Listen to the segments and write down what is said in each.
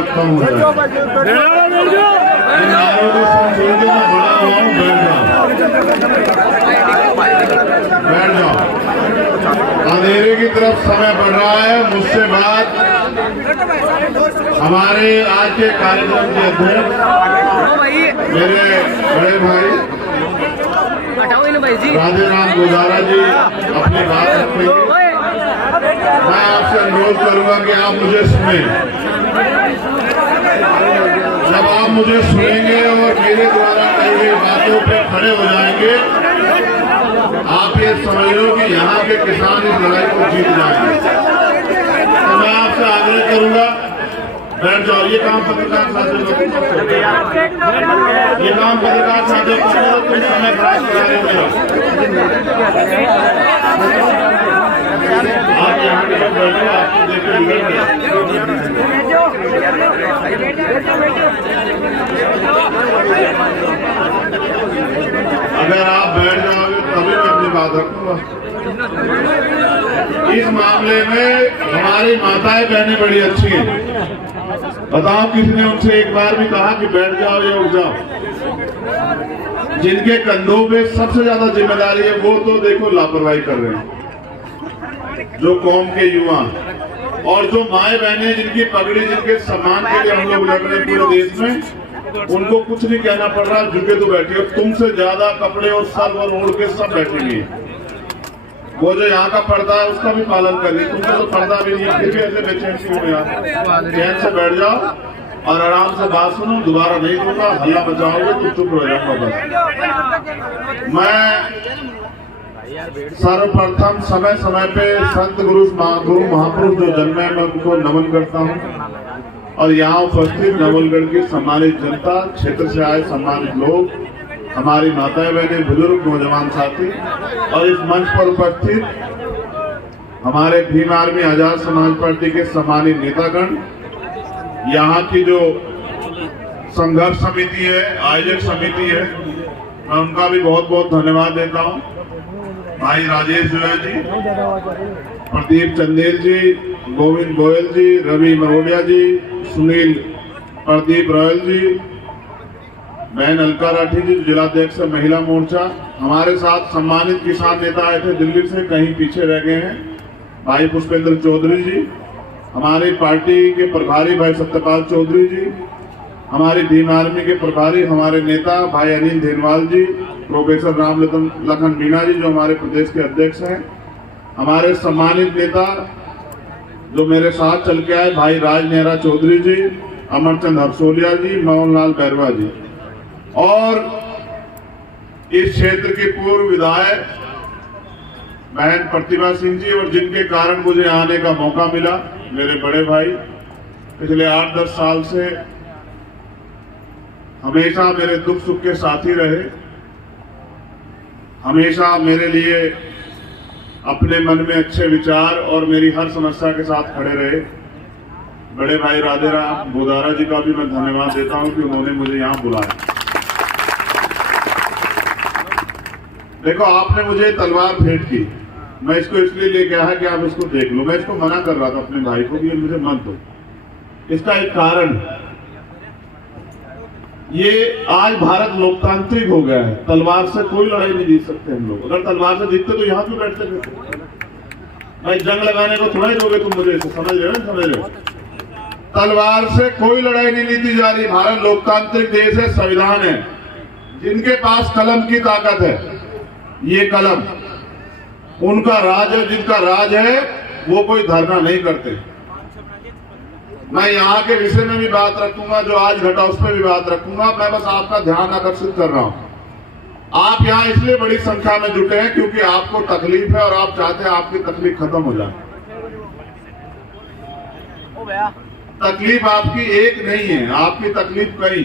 बहुत कम होता है। इन नारों को सुन के मैं बड़ा हुआ हूँ, बैठ जाओ। अंधेरे की तरफ समय बढ़ रहा है। मुझसे बात हमारे आज के कार्यक्रम के अध्यक्ष मेरे बड़े भाई राधे राम गोदारा जी अपनी बात रखेंगे। मैं आपसे अनुरोध करूंगा कि आप मुझे सुनें। जब आप मुझे सुनेंगे और मेरे द्वारा कही गई बातों पे खड़े हो जाएंगे, आप ये समझ लो कि यहाँ के किसान इस लड़ाई को जीत जाएंगे। तो मैं आपसे आग्रह करूंगा, बैठ जाओ। ये काम पत्रकार साथियों को, ये काम पत्रकार साथियों को कुछ समय प्राप्त कराने। आप यहाँ के लोग बैठो, आपको देखकर अगर आप बैठ जाओगे तभी मैं अपनी बात रखूंगा। इस मामले में हमारी माताएं बहनें बड़ी अच्छी हैं। बताओ किसने उनसे एक बार भी कहा कि बैठ जाओ या उठ जाओ? जिनके कंधों पे सबसे ज्यादा जिम्मेदारी है वो तो देखो लापरवाही कर रहे हैं, जो कौम के युवा और जो माए बहनें जिनकी पगड़ी, जिनके सम्मान के लिए हम लोग लड़ रहे हैं पूरे देश में, उनको कुछ नहीं कहना पड़ रहा, झुके तो बैठे। तुमसे ज्यादा कपड़े और सर और ओढ़ के सब बैठेंगे। वो जो यहाँ का पर्दा है उसका भी पालन करिए। तुमको तो पर्दा भी नहीं है, फिर भी ऐसे बेचैन क्यों हो यार? चैन से बैठ जाओ और आराम से बात सुनो। दोबारा नहीं दूंगा, हल्ला मचाओगे तो चुप हो जाऊंगा बस। मैं सर्वप्रथम समय समय पे संत गुरु महापुरुष जो जन्मे मैं उनको नमन करता हूँ। और यहाँ उपस्थित नवलगढ़ की सम्मानित जनता, क्षेत्र से आए सम्मानित लोग, हमारी माताएं बहनें, बुजुर्ग, नौजवान साथी और इस मंच पर उपस्थित हमारे भीम आर्मी आजाद समाज पार्टी के सम्मानित नेतागण, यहाँ की जो संघर्ष समिति है, आयोजक समिति है, मैं उनका भी बहुत बहुत धन्यवाद देता हूँ। भाई राजेश जोया जी, प्रदीप चंदेल जी, गोविंद गोयल जी, रवि मरोडिया जी, सुनील प्रदीप रॉयल जी, बहन अलका राठी जी, जिलाध्यक्ष महिला मोर्चा। हमारे साथ सम्मानित किसान नेता आए थे दिल्ली से, कहीं पीछे रह गए हैं, भाई पुष्पेंद्र चौधरी जी, हमारी पार्टी के प्रभारी भाई सत्यपाल चौधरी जी, हमारी भीम आर्मी के प्रभारी हमारे नेता भाई अनिल धेनवाल जी, प्रोफेसर राम लखन मीणा जी जो हमारे प्रदेश के अध्यक्ष हैं, हमारे सम्मानित नेता जो मेरे साथ चल के आए भाई राज नेहरा चौधरी जी, अमरचंद हरसोलिया जी, मोहन लाल बैरवा जी, और इस क्षेत्र के पूर्व विधायक बहन प्रतिभा सिंह जी, और जिनके कारण मुझे आने का मौका मिला, मेरे बड़े भाई पिछले 8-10 साल से हमेशा मेरे दुख सुख के साथी रहे, हमेशा मेरे लिए अपने मन में अच्छे विचार और मेरी हर समस्या के साथ खड़े रहे। बड़े भाई राधे राम गोदारा जी का भी मैं धन्यवाद देता हूं कि उन्होंने मुझे यहां बुलाया। देखो, आपने मुझे तलवार भेंट की, मैं इसको इसलिए लेके आया कि आप इसको देख लो। मैं इसको मना कर रहा था अपने भाई को कि मुझे मत दो। इसका एक कारण, ये आज भारत लोकतांत्रिक हो गया है। तलवार से कोई लड़ाई नहीं जीत सकते हम लोग। अगर तलवार से जीतते तो यहाँ क्यों बैठते थे? भाई जंग लगाने को थोड़ा ही दोगे तुम मुझे, इसे समझ रहे हो? समझ रहे हो? तलवार से कोई लड़ाई नहीं जीती जा रही। भारत लोकतांत्रिक देश है, संविधान है। जिनके पास कलम की ताकत है, ये कलम उनका राज है। जिनका राज है वो कोई धरना नहीं करते। मैं यहाँ के विषय में भी बात रखूंगा, जो आज घटा उस पर भी बात रखूंगा। मैं बस आपका ध्यान आकर्षित कर रहा हूँ। आप यहाँ इसलिए बड़ी संख्या में जुटे हैं क्योंकि आपको तकलीफ है और आप चाहते हैं आपकी तकलीफ खत्म हो जाए। तकलीफ आपकी एक नहीं है, आपकी तकलीफ कई।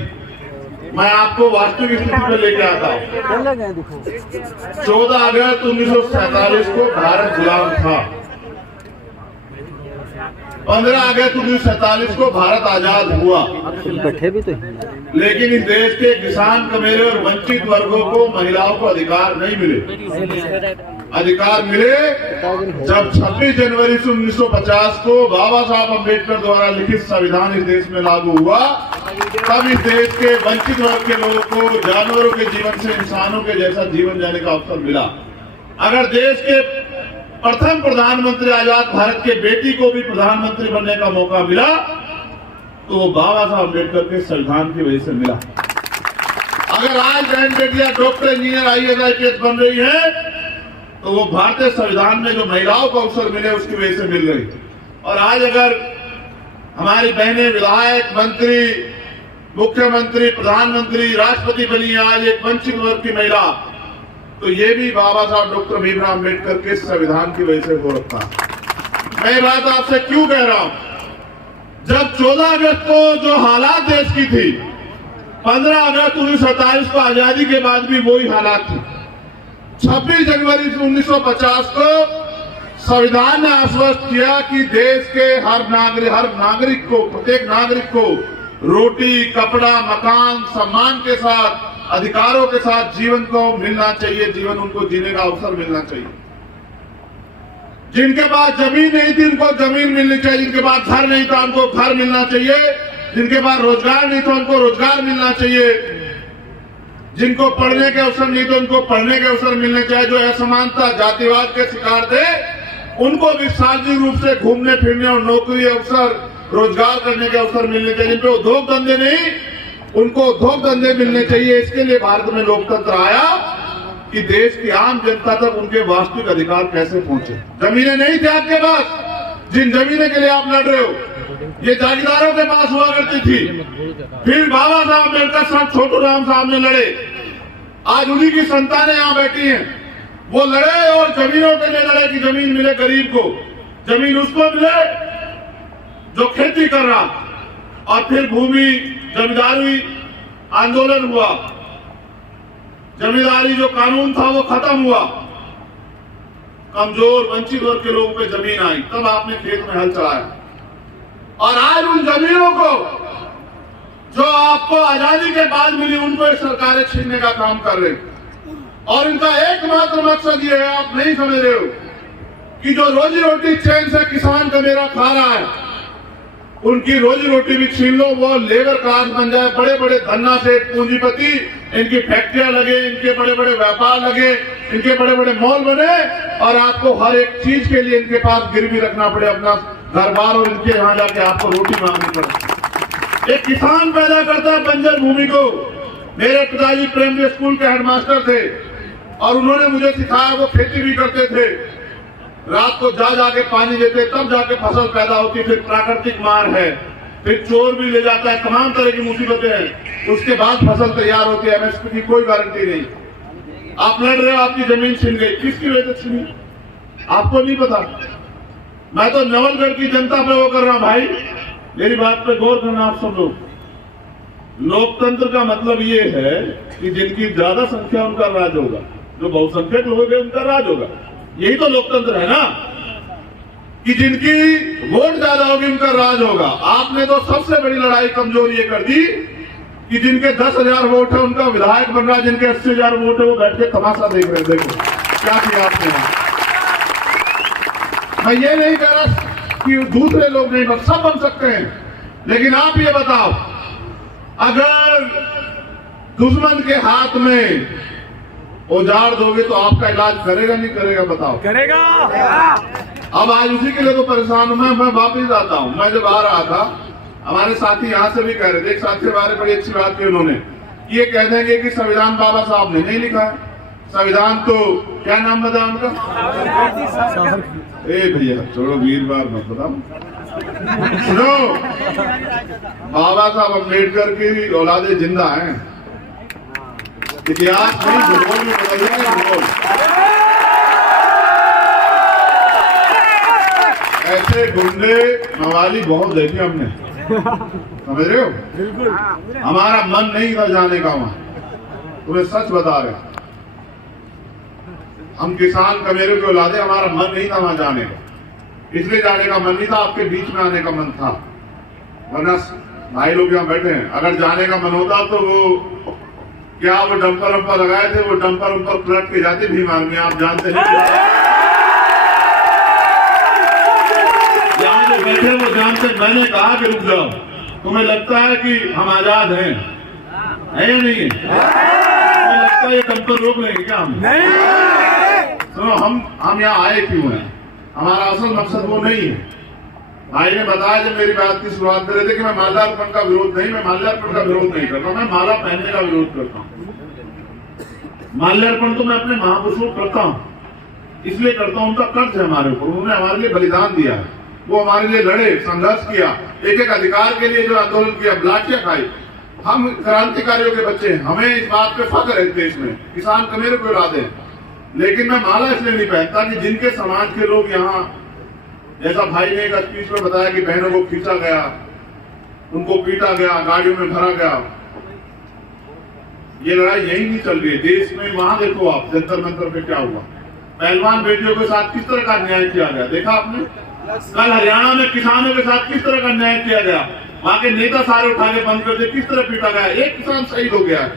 मैं आपको वास्तविक स्थिति में लेके आता हूँ। 14 अगस्त 1947 को भारत गुलाम था। 15 अगस्त 1947 को भारत आजाद हुआ। लेकिन इस देश के किसान, कमेरे और वंचित वर्गों को, महिलाओं को अधिकार नहीं मिले। अधिकार मिले जब 26 जनवरी 1950 को बाबा साहब अम्बेडकर द्वारा लिखित संविधान इस देश में लागू हुआ। तब इस देश के वंचित वर्ग के लोगों को जानवरों के जीवन से इंसानों के जैसा जीवन जीने का अवसर मिला। अगर देश के प्रथम प्रधानमंत्री आजाद भारत के बेटी को भी प्रधानमंत्री बनने का मौका मिला तो वो बाबा साहब अम्बेडकर के संविधान की वजह से मिला। अगर आज बहन बेटियां डॉक्टर, इंजीनियर, IAS, IPS बन रही है तो वो भारतीय संविधान में जो महिलाओं को अवसर मिले उसकी वजह से मिल रही। और आज अगर हमारी बहनें विधायक, मंत्री, मुख्यमंत्री, प्रधानमंत्री, राष्ट्रपति बनी है आज एक वंचित वर्ग की महिला, तो ये भी बाबा साहब डॉक्टर भीमराव अम्बेडकर के संविधान की वजह से हो रखा। मैं ये बात आपसे क्यों कह रहा हूं? जब 14 अगस्त को जो हालात देश की थी, 15 अगस्त 1947 को आजादी के बाद भी वही हालात थे। 26 जनवरी 1950 को संविधान ने आश्वस्त किया कि देश के हर नागरिक को, प्रत्येक नागरिक को रोटी, कपड़ा, मकान, सम्मान के साथ, अधिकारों के साथ जीवन को मिलना चाहिए, जीवन उनको जीने का अवसर मिलना चाहिए। जिनके पास जमीन नहीं थी उनको जमीन मिलनी चाहिए, जिनके पास घर नहीं था उनको घर मिलना चाहिए, जिनके पास रोजगार नहीं था उनको रोजगार मिलना चाहिए, जिनको पढ़ने के अवसर नहीं थे उनको पढ़ने के अवसर मिलने चाहिए। जो असमानता, जातिवाद के शिकार थे उनको भी सार्वजनिक रूप से घूमने फिरने और नौकरी अवसर, रोजगार करने के अवसर मिलने चाहिए। जिनको उद्योग धंधे नहीं उनको उद्योग धंधे मिलने चाहिए। इसके लिए भारत में लोकतंत्र आया कि देश की आम जनता तक उनके वास्तविक अधिकार कैसे पहुंचे। जमीनें नहीं थी आपके पास, जिन जमीनें के लिए आप लड़ रहे हो ये जागीरदारों के पास हुआ करती थी। फिर बाबा साहब अम्बेडकर साहब छोटू राम साहब ने लड़े, आज उन्हीं की संतानें यहां बैठी हैं। वो लड़े और जमीनों के लिए लड़े कि जमीन मिले गरीब को, जमीन उसको मिले जो खेती कर रहा। और फिर भूमि जमींदारी आंदोलन हुआ, जमींदारी जो कानून था वो खत्म हुआ, कमजोर वंचित वर्ग के लोगों पे जमीन आई, तब आपने खेत में हल चलाया। और आज उन जमीनों को जो आपको आजादी के बाद मिली उनको सरकारें छीनने का काम कर रही। और इनका एकमात्र मकसद ये है, आप नहीं समझ रहे हो, कि जो रोजी रोटी चैन से किसान का मेरा खा रहा है उनकी रोजी रोटी भी छीन लो, वो लेबर क्लास बन जाए, बड़े बड़े धन्ना से पूंजीपति, इनकी फैक्ट्रियां लगे, इनके बड़े बड़े व्यापार लगे, इनके बड़े बड़े मॉल बने और आपको हर एक चीज के लिए इनके पास गिरवी रखना पड़े अपना घर बार, और इनके यहाँ जाके आपको रोटी मांगनी पड़े। एक किसान पैदा करता है बंजर भूमि को। मेरे पिताजी प्राइमरी स्कूल के हेडमास्टर थे और उन्होंने मुझे सिखाया, वो खेती भी करते थे, रात को जाके पानी देते, तब जाके फसल पैदा होती। फिर प्राकृतिक मार है, फिर चोर भी ले जाता है, तमाम तरह की मुसीबतें हैं, उसके बाद फसल तैयार होती है। MSP की कोई गारंटी नहीं। आप लड़ रहे हो, आपकी जमीन छीन गई, किसकी वजह से छीनी आपको नहीं पता। मैं तो नवलगढ़ की जनता पे वो कर रहा हूं भाई, मेरी बात पे गौर करना आप सब लोग। लोकतंत्र का मतलब ये है कि जिनकी ज्यादा संख्या उनका राज होगा, जो बहुसंख्यक लोग हैं उनका राज होगा। यही तो लोकतंत्र है ना, कि जिनकी वोट ज्यादा होगी उनका राज होगा। आपने तो सबसे बड़ी लड़ाई कमजोर ये कर दी कि जिनके 10,000 वोट है उनका विधायक बन रहा है, जिनके 80,000 वोट है वो बैठ के तमाशा देख रहे हैं। देखो क्या किया आपने। मैं ये नहीं कह रहा कि दूसरे लोग नहीं बन, सब बन सकते हैं, लेकिन आप ये बताओ, अगर दुश्मन के हाथ में औजार दोगे तो आपका इलाज करेगा नहीं करेगा? बताओ। करेगा। अब आज उसी के लिए तो परेशान हूं मैं वापिस आता हूं। मैं जब आ रहा था, हमारे साथी यहां से भी कह रहे थे, एक साथी हमारे बड़ी अच्छी बात की उन्होंने, ये कह देंगे कि संविधान बाबा साहब ने नहीं लिखा है, संविधान तो क्या नाम बताया उनका? ए भैया छोड़ो, वीरवार मत बताओ, सुनो, बाबा साहब अम्बेडकर की औलादे जिंदा हैं। इतिहास नहीं, भूगोल में बदल रहा है। भूगोल ऐसे गुंडे मवाली बहुत देखे हमने, समझ रहे हो। हमारा मन नहीं था जाने का वहां, तुम्हें सच बता रहे। हम किसान कमेरों के औलादे, हमारा मन नहीं था वहां जाने का, इसलिए जाने का मन नहीं था, आपके बीच में आने का मन था। वरना भाई लोग यहाँ बैठे हैं, अगर जाने का मन होता तो वो क्या वो डंपर वंपर लगाए थे? वो डंपर वंपर पलट के जाते भीम आर्मी, आप जानते हैं। यहाँ जो बैठे वो जानते। मैंने कहा कि रुक जाओ, तुम्हें लगता है कि हम आजाद हैं, है या नहीं है? तुम्हें लगता है ये डंपर रोक लेंगे क्या? हम नहीं। तो हम यहाँ आए क्यों हैं? हमारा असल मकसद वो नहीं है। भाई ने बताया जब मेरी बात की शुरुआत कर रहे थे कि मैं माल्यार्पण का विरोध नहीं, मैं माल्यार्पण का विरोध नहीं करता, मैं माला पहनने का विरोध करता हूँ। माल्यार्पण तो मैं अपने महापुरुषों को करता हूँ, इसलिए करता हूँ, उनका कर्ज है हमारे ऊपर, उन्होंने हमारे लिए बलिदान दिया है, वो हमारे लिए लड़े, संघर्ष किया, एक एक अधिकार के लिए जो आंदोलन किया, लाठियां खाई। हम क्रांतिकारियों के बच्चे हैं, हमें इस बात पे फख्र है देश में, किसान कमेरे को उड़ा दें। लेकिन मैं माला इसलिए नहीं पहनता कि जिनके समाज के लोग यहाँ, जैसा भाई ने एक स्पीच में बताया कि बहनों को खींचा गया, उनको पीटा गया, गाड़ियों में भरा गया, ये लड़ाई यही नहीं चल रही है देश में। वहां देखो आप जंतर मंतर पे क्या हुआ, पहलवान बेटियों के साथ किस तरह का अन्याय किया गया, देखा आपने? कल हरियाणा में किसानों के साथ किस तरह का अन्याय किया गया, वहां के नेता सारे उठा के बंद कर दिए, किस तरह पीटा गया, एक किसान शहीद हो गया है।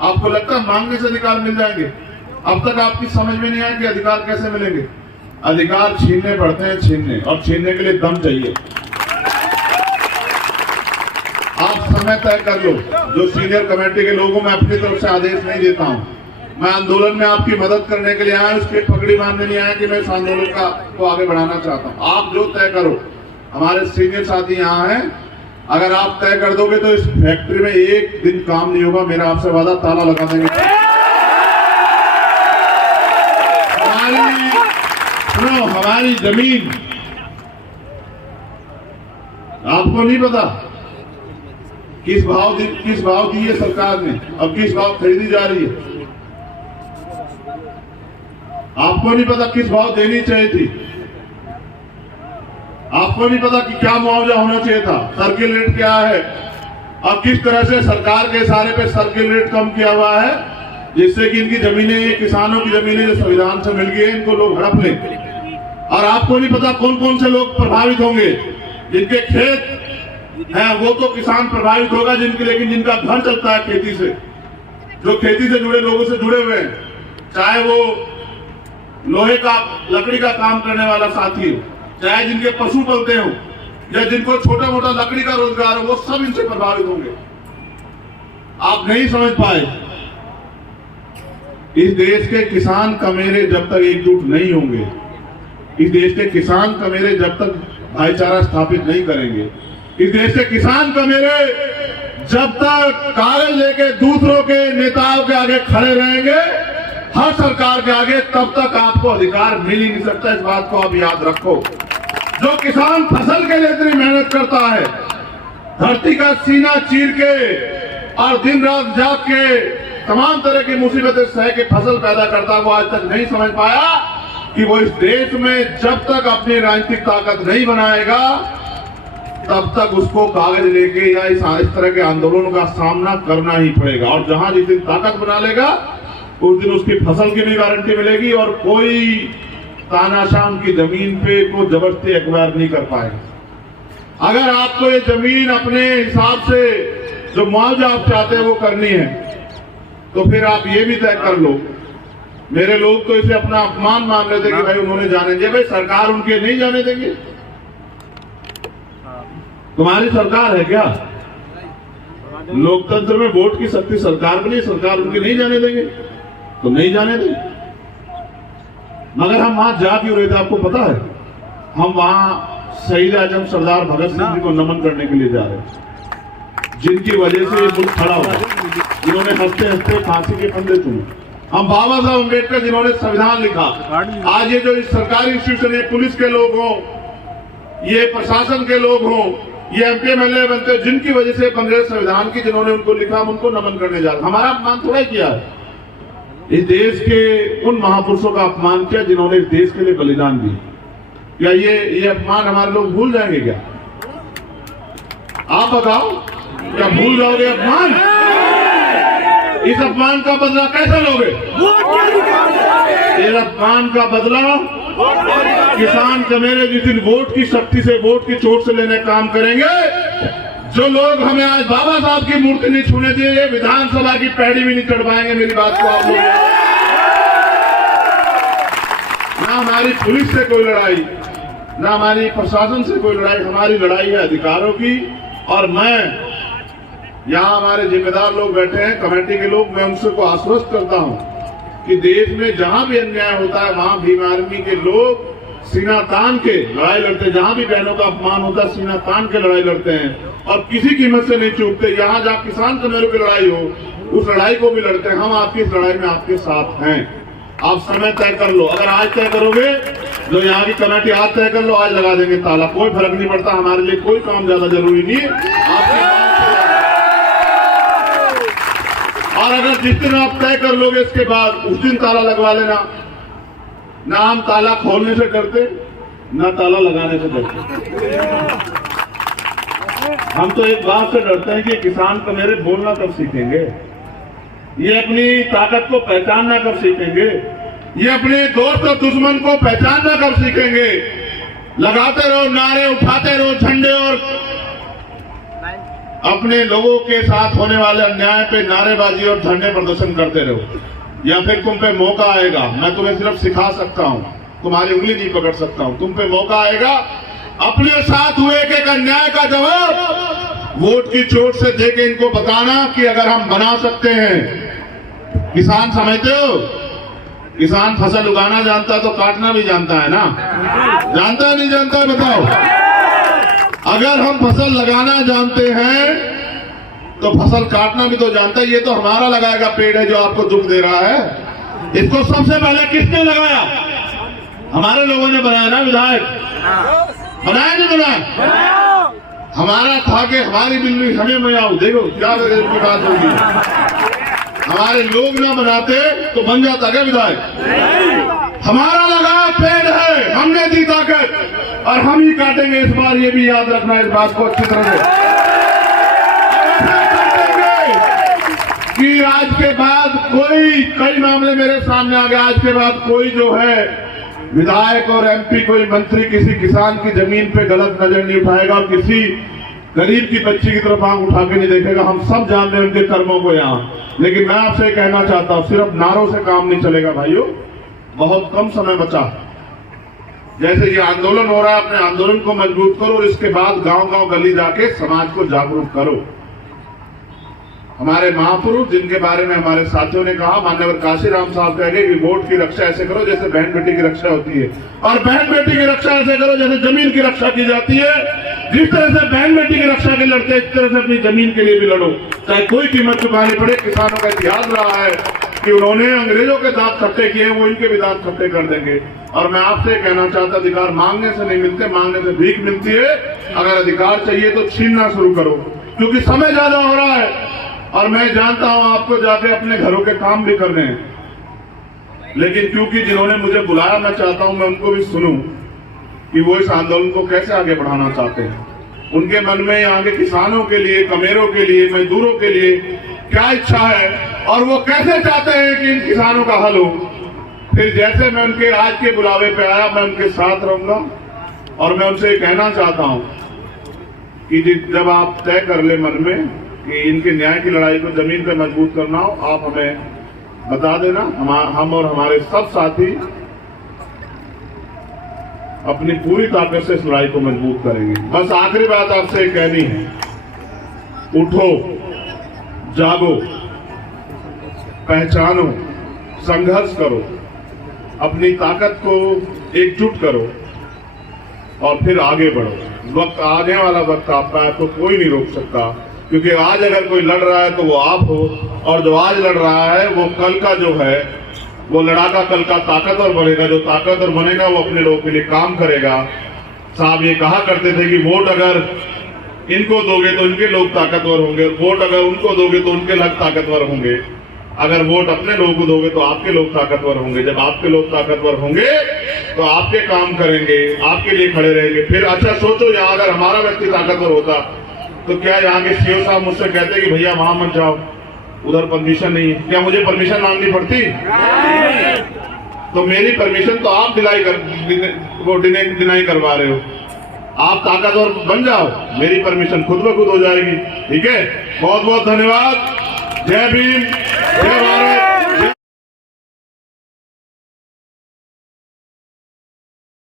आपको लगता है मांगने से अधिकार मिल जाएंगे? अब तक आपकी समझ में नहीं आया कि अधिकार कैसे मिलेंगे। अधिकार छीनने पड़ते हैं, छीनने, और छीनने के लिए दम चाहिए। आप समय तय कर लो। जो सीनियर कमेटी के लोगों में अपनी तरफ से आदेश नहीं देता हूं, मैं आंदोलन में आपकी मदद करने के लिए आया, उसके पकड़ी मारने नहीं आया कि मैं इस आंदोलन को आगे बढ़ाना चाहता हूं। आप जो तय करो, हमारे सीनियर साथी यहाँ हैं, अगर आप तय कर दोगे तो इस फैक्ट्री में एक दिन काम नहीं होगा, मेरा आपसे वादा, ताला लगा देंगे। हमारी जमीन आपको नहीं पता किस भाव दी है सरकार ने, अब किस भाव खरीदी जा रही है, आपको नहीं पता किस भाव देनी चाहिए थी, आपको नहीं पता कि क्या मुआवजा होना चाहिए था, सर्किल रेट क्या है, और किस तरह से सरकार के इशारे पे सर्किल रेट कम किया हुआ है, जिससे कि इनकी जमीनें, किसानों की जमीनें जो संविधान से मिल गई है, इनको लोग हड़प लें। और आपको नहीं पता कौन कौन से लोग प्रभावित होंगे, जिनके खेत हैं वो तो किसान प्रभावित होगा, लेकिन जिनका घर चलता है खेती से, जो खेती से जुड़े लोगों से जुड़े हुए हैं, चाहे वो लोहे का, लकड़ी का काम करने वाला साथी हो, चाहे जिनके पशु पलते हो, या जिनको छोटा मोटा लकड़ी का रोजगार हो, वो सब इनसे प्रभावित होंगे। आप नहीं समझ पाए। इस देश के किसान कमेरे जब तक एकजुट नहीं होंगे, इस देश के किसान कमेरे जब तक भाईचारा स्थापित नहीं करेंगे, इस देश के किसान कमेरे जब तक कागज लेके दूसरों के नेताओं के आगे खड़े रहेंगे, हर सरकार के आगे, तब तक आपको अधिकार मिल ही नहीं सकता। इस बात को आप याद रखो। जो किसान फसल के लिए इतनी मेहनत करता है, धरती का सीना चीर के और दिन रात जाग के तमाम तरह की मुसीबतें सह के फसल पैदा करता, वो आज तक नहीं समझ पाया कि वो इस देश में जब तक अपनी राजनीतिक ताकत नहीं बनाएगा, तब तक उसको कागज लेके या इस तरह के आंदोलनों का सामना करना ही पड़ेगा। और जहां जिस दिन ताकत बना लेगा, उस दिन उसकी फसल की भी गारंटी मिलेगी, और कोई तानाशाह उनकी जमीन पे को जबरदस्ती एक्वायर नहीं कर पाएगा। अगर आपको ये जमीन अपने हिसाब से जो मुआवजा आप चाहते हैं वो करनी है, तो फिर आप ये भी तय कर लो। मेरे लोग तो इसे अपना अपमान मान रहे थे कि भाई उन्होंने जाने दिया। भाई सरकार उनके नहीं जाने देंगे? तुम्हारी सरकार है क्या? लोकतंत्र में वोट की शक्ति सरकार बनी, सरकार उनके नहीं जाने देंगे तो नहीं जाने देंगे। मगर हम वहां जा क्यों रहे थे आपको पता है? हम वहां शहीद आजम सरदार भगत सिंह जी को नमन करने के लिए जा रहे हैं, जिनकी वजह से ये मुल्क खड़ा हुआ, जिन्होंने हंसते हंसते फांसी के फंदे चुने। हम बाबा साहब अम्बेडकर जिन्होंने संविधान लिखा। आज ये जो इस सरकारी इंस्टीट्यूशन, ये पुलिस के लोग हों, ये प्रशासन के लोग हों, ये एमपी एमएलए बनते, जिनकी वजह से बन रहे संविधान की, जिन्होंने उनको लिखा, हम उनको नमन करने जा रहे। हमारा अपमान थोड़ा ही किया है, इस देश के उन महापुरुषों का अपमान किया जिन्होंने इस देश के लिए बलिदान दिया। क्या ये अपमान हमारे लोग भूल जाएंगे क्या? आप बताओ, क्या भूल जाओगे अपमान? इस अपमान का बदला कैसे लोगे? इस अपमान का बदला किसान कमेरे जिस दिन वोट की शक्ति से, वोट की चोट से लेने काम करेंगे, जो लोग हमें आज बाबा साहब की मूर्ति नहीं छूने दिए, ये विधानसभा की पैड़ी भी नहीं चढ़ पाएंगे। मेरी बात को आप लोग, ना हमारी पुलिस से कोई लड़ाई, ना हमारी प्रशासन से कोई लड़ाई, हमारी लड़ाई है अधिकारों की। और मैं यहाँ हमारे जिम्मेदार लोग बैठे हैं, कमेटी के लोग, मैं उनसे को आश्वस्त करता हूँ कि देश में जहां भी अन्याय होता है वहां भीम आर्मी के लोग सीना तान के लड़ाई लड़ते हैं। जहां भी बहनों का अपमान होता है सीना तान के लड़ाई लड़ते हैं और किसी कीमत से नहीं चूकते। यहाँ जहाँ किसान कमेरों की लड़ाई हो, उस लड़ाई को भी लड़ते हैं। हम आपकी इस लड़ाई में आपके साथ हैं। आप समय तय कर लो, अगर आज तय करोगे, जो यहाँ की कमेटी आज तय कर लो, आज लगा देंगे ताला, कोई फर्क नहीं पड़ता। हमारे लिए कोई काम ज्यादा जरूरी नहीं है। और अगर जिस दिन आप तय कर लोगे इसके बाद उस दिन ताला लगवा लेना। ना हम ताला खोलने से डरते, ना ताला लगाने से डरते। हम तो एक बात से डरते हैं कि किसान को मेरे बोलना कब सीखेंगे, ये अपनी ताकत को पहचानना कब सीखेंगे, ये अपने दोस्त और दुश्मन को पहचानना कब सीखेंगे। लगाते रहो नारे, उठाते रहो झंडे और अपने लोगों के साथ होने वाले अन्याय पे नारेबाजी और धरने प्रदर्शन करते रहो, या फिर तुम पे मौका आएगा। मैं तुम्हें सिर्फ सिखा सकता हूं, तुम्हारी उंगली नहीं पकड़ सकता हूं। तुम पे मौका आएगा, अपने साथ हुए एक अन्याय का जवाब वोट की चोट से देके इनको बताना कि अगर हम बना सकते हैं। किसान समझते हो, किसान फसल उगाना जानता है तो काटना भी जानता है ना, जानता है नहीं जानता है बताओ। अगर हम फसल लगाना जानते हैं तो फसल काटना भी तो जानता है। ये तो हमारा लगाएगा पेड़ है जो आपको दुख दे रहा है। इसको सबसे पहले किसने लगाया? हमारे लोगों ने बनाया ना, विधायक बनाया नहीं बनाया? हमारा था कि हमारी बिल्ली हमें मैं आऊं, देखो क्या की बात होगी। हमारे लोग ना बनाते तो बन जाता क्या विधायक? हमारा लगाया पेड़ है, हमने दी ताकत और हम ही काटेंगे इस बार। ये भी याद रखना इस बात को अच्छी तरह से कि आज के बाद कोई, कई मामले मेरे सामने आ गए, आज के बाद कोई जो है विधायक और एमपी, कोई मंत्री किसी किसान की जमीन पे गलत नजर नहीं उठाएगा और किसी गरीब की बच्ची की तरफ आंख उठा के नहीं देखेगा। हम सब जानते हैं उनके कर्मों को यहाँ। लेकिन मैं आपसे कहना चाहता हूँ, सिर्फ नारों से काम नहीं चलेगा भाइयों, बहुत कम समय बचा। जैसे ये आंदोलन हो रहा है, अपने आंदोलन को मजबूत करो और इसके बाद गांव गांव गली जाके समाज को जागरूक करो। हमारे महापुरुष जिनके बारे में हमारे साथियों ने कहा, मान्यवर काशीराम साहब कहेंगे कि वोट की रक्षा ऐसे करो जैसे बहन बेटी की रक्षा होती है, और बहन बेटी की रक्षा ऐसे करो जैसे जमीन की रक्षा की जाती है। जिस तरह से बहन बेटी की रक्षा के लड़ते, इस तरह से अपनी जमीन के लिए भी लड़ो, चाहे कोई कीमत चुकानी पड़े। किसानों का इतिहास रहा है कि उन्होंने अंग्रेजों के दांत खट्टे किए, वो इनके भी दांत खट्टे कर देंगे। और मैं आपसे कहना चाहता, अधिकार मांगने से नहीं मिलते, मांगने से भीख मिलती है। अगर अधिकार चाहिए तो छीनना शुरू करो, क्योंकि समय ज्यादा हो रहा है और मैं जानता हूं आपको जाके अपने घरों के काम भी करने हैं। लेकिन क्योंकि जिन्होंने मुझे बुलाया, मैं चाहता हूं मैं उनको भी सुनूं कि वो इस आंदोलन को कैसे आगे बढ़ाना चाहते हैं। उनके मन में यहाँ के किसानों के लिए, कमेरों के लिए, मजदूरों के लिए क्या इच्छा है और वो कैसे चाहते हैं कि इन किसानों का हल हो। फिर जैसे मैं उनके आज के बुलावे पे आया, मैं उनके साथ रहूंगा और मैं उनसे कहना चाहता हूं कि जब आप तय कर ले मन में कि इनके न्याय की लड़ाई को जमीन पे मजबूत करना हो, आप हमें बता देना। हम और हमारे सब साथी अपनी पूरी ताकत से इस लड़ाई को मजबूत करेंगे। बस आखिरी बात आपसे कहनी है, उठो, जागो, पहचानो, संघर्ष करो, अपनी ताकत को एकजुट करो और फिर आगे बढ़ो। वक्त आने वाला वक्त आपका है, तो कोई नहीं रोक सकता। क्योंकि आज अगर कोई लड़ रहा है तो वो आप हो, और जो आज लड़ रहा है वो कल का जो है वो लड़ाका कल का ताकतवर बनेगा। जो ताकतवर बनेगा वो अपने लोगों के लिए काम करेगा। साहब ये कहा करते थे कि वोट अगर इनको दोगे तो इनके लोग ताकतवर होंगे, वोट अगर उनको दोगे तो उनके लोग ताकतवर होंगे, अगर वोट अपने लोगों को दोगे तो आपके लोग ताकतवर होंगे। जब आपके लोग ताकतवर होंगे तो आपके काम करेंगे, आपके लिए खड़े रहेंगे। फिर अच्छा सोचो, यहाँ अगर हमारा व्यक्ति ताकतवर होता तो क्या यहाँ के सीओ साहब मुझसे कहते कि भैया वहां मत जाओ, उधर परमिशन नहीं है? क्या मुझे परमिशन मांगनी पड़ती? तो मेरी परमिशन तो आप डिनाई करवा रहे हो। आप ताकतवर बन जाओ, मेरी परमिशन खुद ब खुद हो जाएगी। ठीक है, बहुत बहुत धन्यवाद। जय भीम।